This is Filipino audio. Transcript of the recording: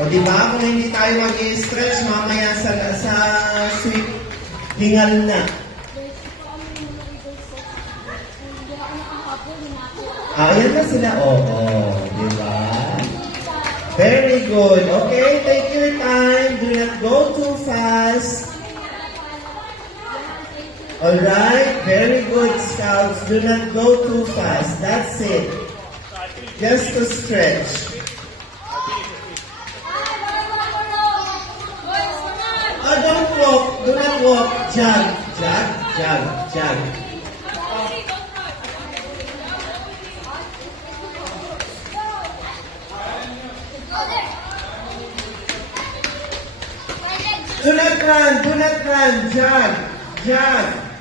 O diba, kung hindi tayo mag-i-stretch, mamaya sa sweep, hingal na. Ayan na sila, oo, diba? Very good. Okay, take your time. Do not go too fast. Alright, very good, Scouts. Do not go too fast. That's it. Just to stretch. Oh, don't walk. Do not walk. Jog, jog, jog, jog. Do not run. Do not run. Jog, jog.